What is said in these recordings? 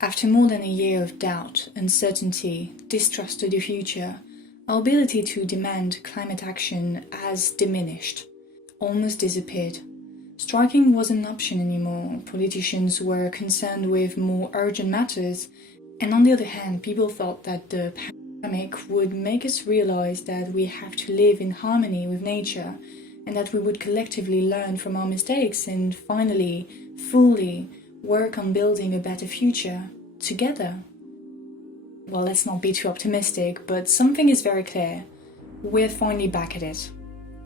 After more than a year of doubt, uncertainty, distrust of the future, our ability to demand climate action has diminished, almost disappeared. Striking wasn't an option anymore. Politicians were concerned with more urgent matters, and on the other hand, people thought that the pandemic would make us realize that we have to live in harmony with nature, and that we would collectively learn from our mistakes and finally, fully, work on building a better future, together. Well, let's not be too optimistic, but something is very clear. We're finally back at it.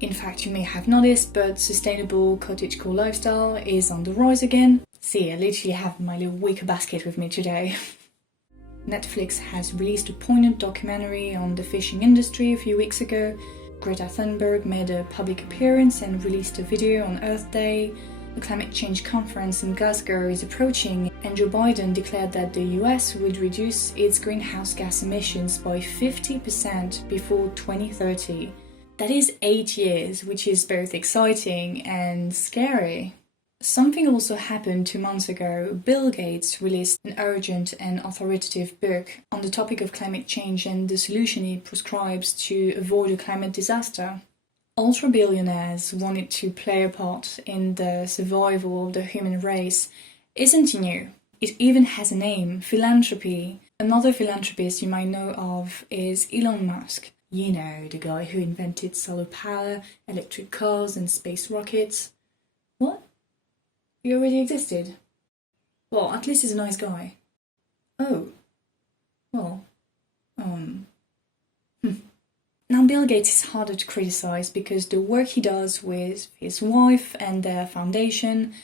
In fact, you may have noticed, but sustainable cottagecore lifestyle is on the rise again. See, I literally have my little wicker basket with me today. Netflix has released a poignant documentary on the fishing industry a few weeks ago. Greta Thunberg made a public appearance and released a video on Earth Day. The climate change conference in Glasgow is approaching, and Joe Biden declared that the US would reduce its greenhouse gas emissions by 50% before 2030. That is 8 years, which is both exciting and scary. Something also happened 2 months ago. Bill Gates released an urgent and authoritative book on the topic of climate change and the solution he prescribes to avoid a climate disaster. Ultrabillionaires wanted to play a part in the survival of the human race isn't new. It even has a name, philanthropy. Another philanthropist you might know of is Elon Musk. You know, the guy who invented solar power, electric cars and space rockets. What? He already existed? Well, at least he's a nice guy. Oh. Well. Now, Bill Gates is harder to criticize because the work he does with his wife and their foundation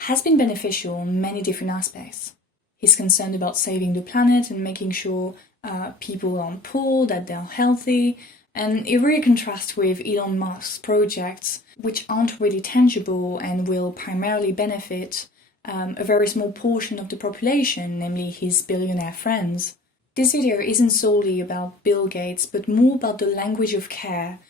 has been beneficial in many different aspects. He's concerned about saving the planet and making sure people aren't poor, that they're healthy, and it really contrasts with Elon Musk's projects, which aren't really tangible and will primarily benefit a very small portion of the population, namely his billionaire friends. This video isn't solely about Bill Gates, but more about the language of care,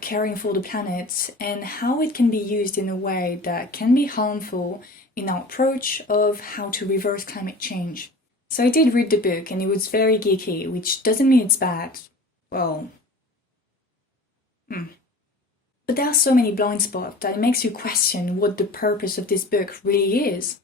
caring for the planet, and how it can be used in a way that can be harmful in our approach of how to reverse climate change. So I did read the book, and it was very geeky, which doesn't mean it's bad. Well, But there are so many blind spots that it makes you question what the purpose of this book really is.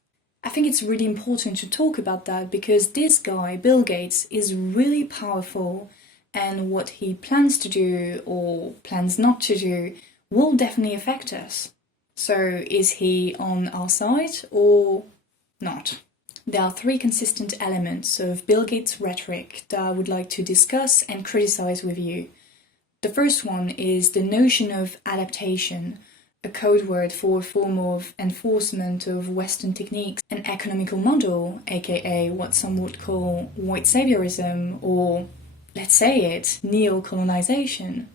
I think it's really important to talk about that because this guy, Bill Gates, is really powerful, and what he plans to do or plans not to do will definitely affect us. So is he on our side or not? There are 3 consistent elements of Bill Gates' rhetoric that I would like to discuss and criticize with you. The first one is the notion of adaptation, a code word for a form of enforcement of Western techniques, an economical model, aka what some would call white saviorism, or, let's say it, neo-colonization.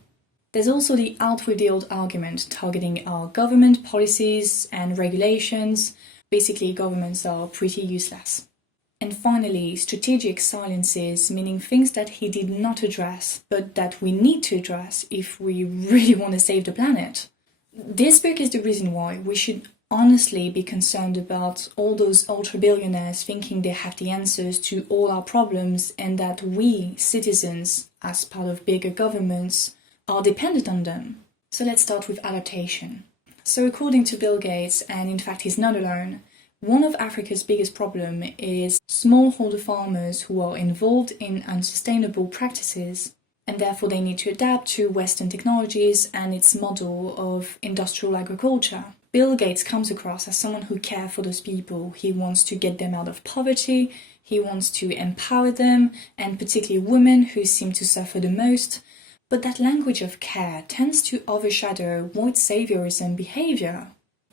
There's also the out with the old argument targeting our government policies and regulations. Basically, governments are pretty useless. And finally, strategic silences, meaning things that he did not address, but that we need to address if we really want to save the planet. This book is the reason why we should honestly be concerned about all those ultra-billionaires thinking they have the answers to all our problems and that we, citizens, as part of bigger governments, are dependent on them. So let's start with adaptation. So according to Bill Gates, and in fact he's not alone, one of Africa's biggest problems is smallholder farmers who are involved in unsustainable practices, and therefore they need to adapt to Western technologies and its model of industrial agriculture. Bill Gates comes across as someone who cares for those people. He wants to get them out of poverty, he wants to empower them, and particularly women who seem to suffer the most. But that language of care tends to overshadow white saviorism behavior.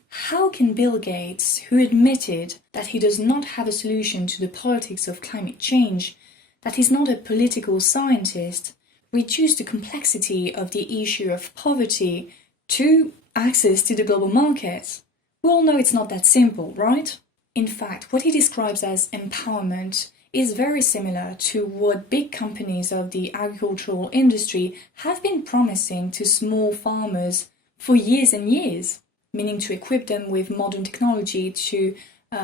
How can Bill Gates, who admitted that he does not have a solution to the politics of climate change, that he's not a political scientist, reduce the complexity of the issue of poverty to access to the global market? We all know it's not that simple, right? In fact, what he describes as empowerment is very similar to what big companies of the agricultural industry have been promising to small farmers for years and years, meaning to equip them with modern technology to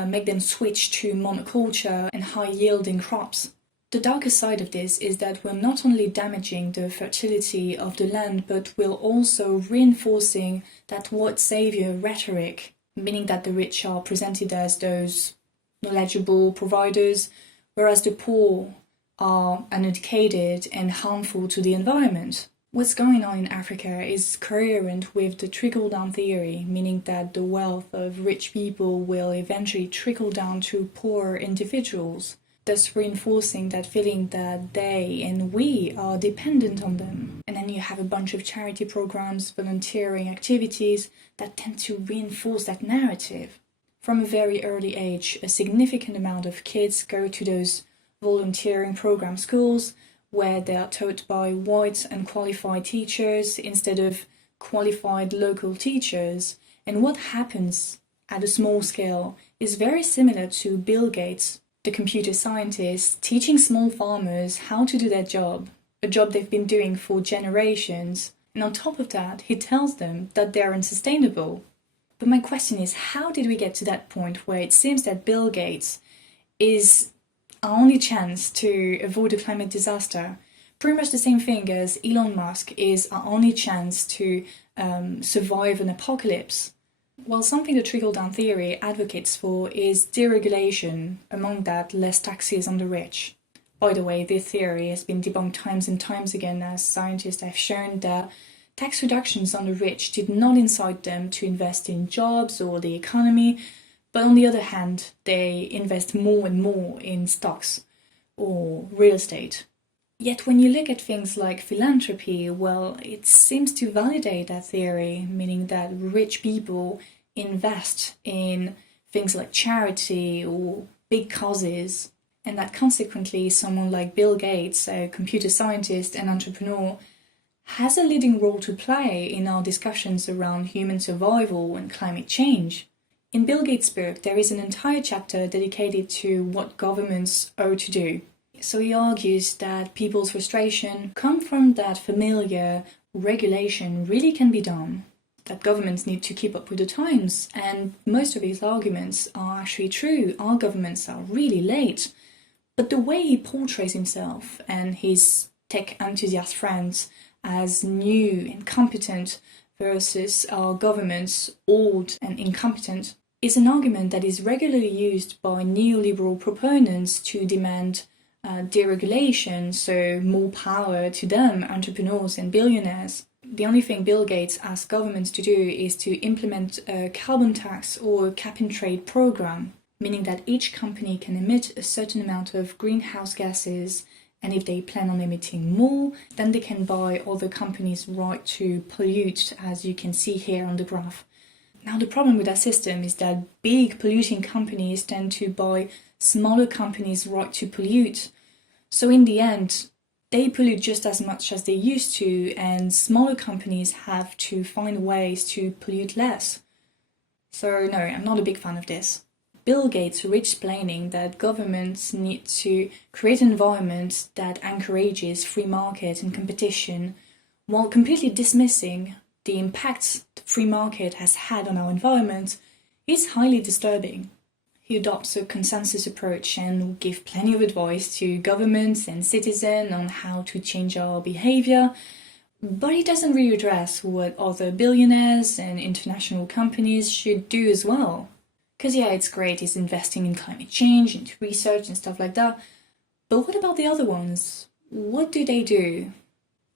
make them switch to monoculture and high-yielding crops. The darker side of this is that we're not only damaging the fertility of the land, but we're also reinforcing that white savior rhetoric, meaning that the rich are presented as those knowledgeable providers, whereas the poor are uneducated and harmful to the environment. What's going on in Africa is coherent with the trickle-down theory, meaning that the wealth of rich people will eventually trickle down to poor individuals, thus reinforcing that feeling that they and we are dependent on them. And then you have a bunch of charity programs, volunteering activities that tend to reinforce that narrative. From a very early age, a significant amount of kids go to those volunteering program schools where they are taught by white and qualified teachers instead of qualified local teachers. And what happens at a small scale is very similar to Bill Gates, the computer scientist, teaching small farmers how to do their job, a job they've been doing for generations. And on top of that, he tells them that they're unsustainable. But my question is, how did we get to that point where it seems that Bill Gates is our only chance to avoid a climate disaster? Pretty much the same thing as Elon Musk is our only chance to survive an apocalypse. While something the trickle-down theory advocates for is deregulation, among that less taxes on the rich. By the way, this theory has been debunked times and times again, as scientists have shown that tax reductions on the rich did not incite them to invest in jobs or the economy, but on the other hand, they invest more and more in stocks or real estate. Yet when you look at things like philanthropy, well, it seems to validate that theory, meaning that rich people invest in things like charity or big causes, and that consequently someone like Bill Gates, a computer scientist and entrepreneur, has a leading role to play in our discussions around human survival and climate change. In Bill Gates' book, there is an entire chapter dedicated to what governments ought to do. So he argues that people's frustration comes from that familiar regulation really can be done, that governments need to keep up with the times, and most of his arguments are actually true. Our governments are really late. But the way he portrays himself and his tech enthusiast friends as new and competent versus our governments old and incompetent is an argument that is regularly used by neoliberal proponents to demand deregulation, so more power to them, entrepreneurs and billionaires. The only thing Bill Gates asks governments to do is to implement a carbon tax or a cap-and-trade program, meaning that each company can emit a certain amount of greenhouse gases, and if they plan on emitting more, then they can buy other companies' right to pollute, as you can see here on the graph. Now, the problem with that system is that big polluting companies tend to buy smaller companies' right to pollute. So in the end, they pollute just as much as they used to, and smaller companies have to find ways to pollute less. So no, I'm not a big fan of this. Bill Gates explaining that governments need to create an environment that encourages free market and competition, while completely dismissing the impacts the free market has had on our environment, is highly disturbing. He adopts a consensus approach and will give plenty of advice to governments and citizens on how to change our behavior, but he doesn't really address what other billionaires and international companies should do as well. Because yeah, it's great, he's investing in climate change, into research and stuff like that, but what about the other ones? What do they do?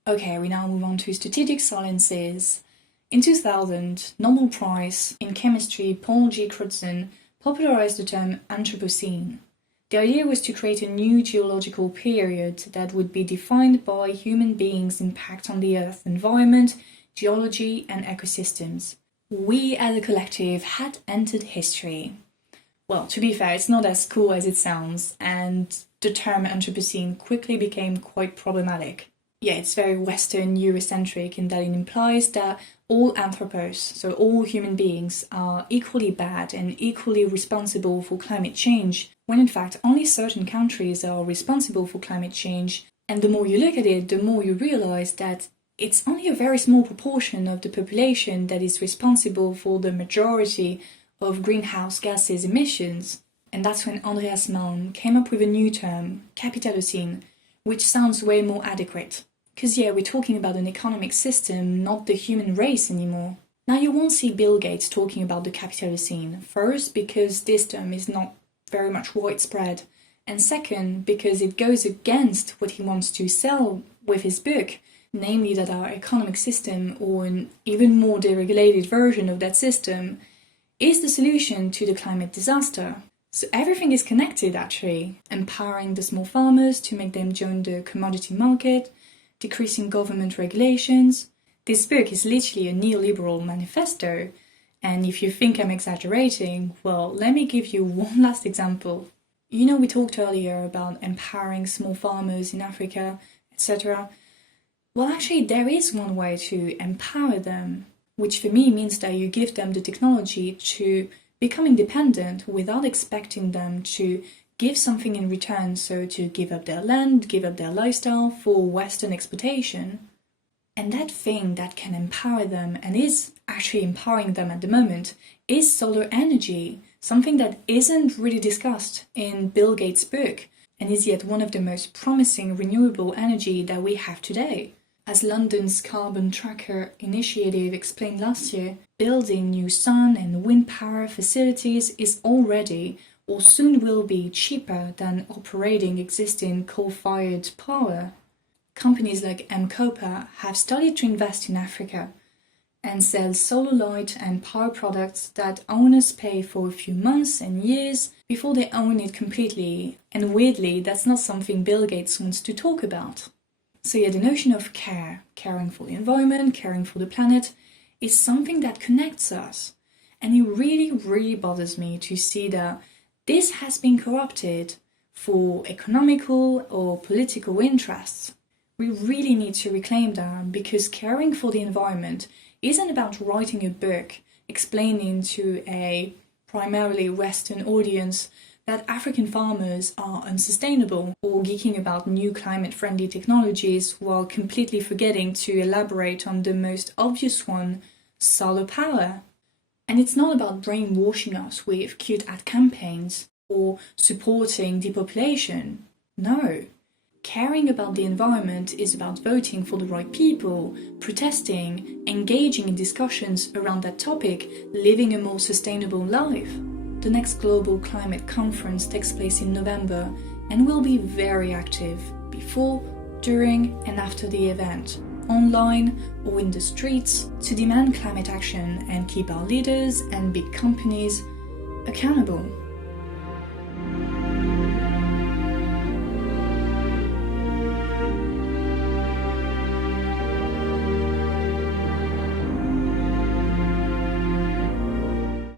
Okay, we now move on to strategic silences. In 2000, Nobel Prize in Chemistry Paul G. Crutzen popularized the term Anthropocene. The idea was to create a new geological period that would be defined by human beings' impact on the Earth environment, geology, and ecosystems. We as a collective had entered history. Well, to be fair, it's not as cool as it sounds, and the term Anthropocene quickly became quite problematic. Yeah, it's very Western Eurocentric in that it implies that all anthropos, so all human beings, are equally bad and equally responsible for climate change, when in fact only certain countries are responsible for climate change. And the more you look at it, the more you realize that it's only a very small proportion of the population that is responsible for the majority of greenhouse gases emissions. And that's when Andreas Malm came up with a new term, Capitalocene, which sounds way more adequate. Because yeah, we're talking about an economic system, not the human race anymore. Now you won't see Bill Gates talking about the Capitalocene, first because this term is not very much widespread, and second because it goes against what he wants to sell with his book, namely that our economic system, or an even more deregulated version of that system, is the solution to the climate disaster. So everything is connected actually, empowering the small farmers to make them join the commodity market, decreasing government regulations. This book is literally a neoliberal manifesto, and if you think I'm exaggerating, well, let me give you one last example. You know, we talked earlier about empowering small farmers in Africa, etc. Well, actually, there is one way to empower them, which for me means that you give them the technology to become independent without expecting them to give something in return, so to give up their land, give up their lifestyle for Western exploitation. And that thing that can empower them, and is actually empowering them at the moment, is solar energy, something that isn't really discussed in Bill Gates' book, and is yet one of the most promising renewable energy that we have today. As London's Carbon Tracker initiative explained last year, building new sun and wind power facilities is already, or soon will be, cheaper than operating existing coal-fired power. Companies like Mcopa have started to invest in Africa and sell solar light and power products that owners pay for a few months and years before they own it completely. And weirdly, that's not something Bill Gates wants to talk about. So yeah, the notion of care, caring for the environment, caring for the planet, is something that connects us. And it really, really bothers me to see that this has been corrupted for economical or political interests. We really need to reclaim that, because caring for the environment isn't about writing a book explaining to a primarily Western audience that African farmers are unsustainable, or geeking about new climate-friendly technologies while completely forgetting to elaborate on the most obvious one, solar power. And it's not about brainwashing us with cute ad campaigns or supporting depopulation. No. Caring about the environment is about voting for the right people, protesting, engaging in discussions around that topic, living a more sustainable life. The next global climate conference takes place in November and will be very active before, during and after the event, online or in the streets, to demand climate action and keep our leaders and big companies accountable.